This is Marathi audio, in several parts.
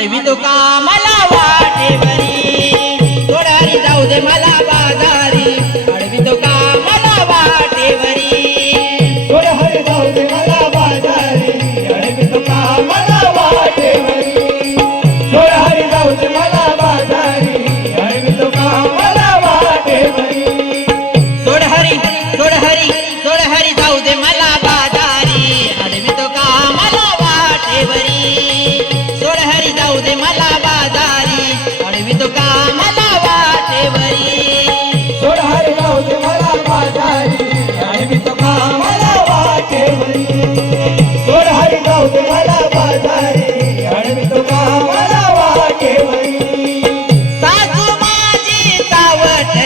वाढवितो का मला वाटेवरी?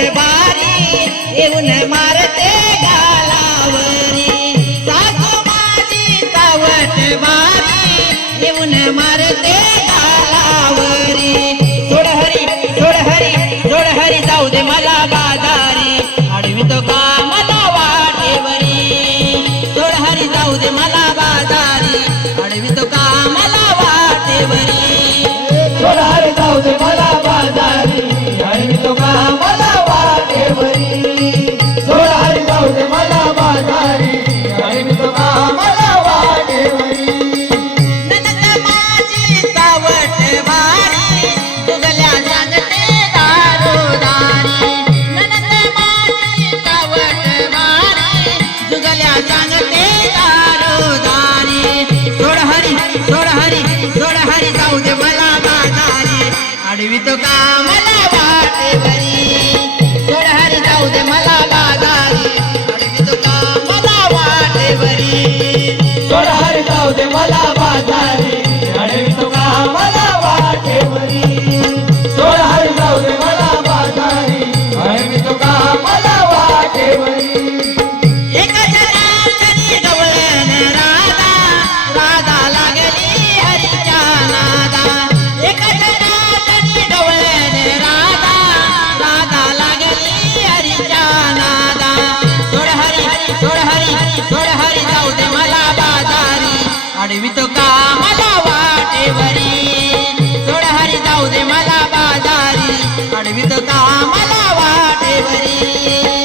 दरबारी येऊन मारते गालावरी. सासू माझी सावट बारी येऊन मारते गालावरी. सोडहरी सोडहरी मला बाजारी. आडवी तो गल्या सांगते दारोदारी. सोड हरी सोड हरी सोड हरी जाऊ दे मला आडवी तो का मला वाटे अडवितो का? माझ्या वाटेवरी. सोड हरी जाऊ दे मला बाजारी. अडवितो का? मला वाटेवरी.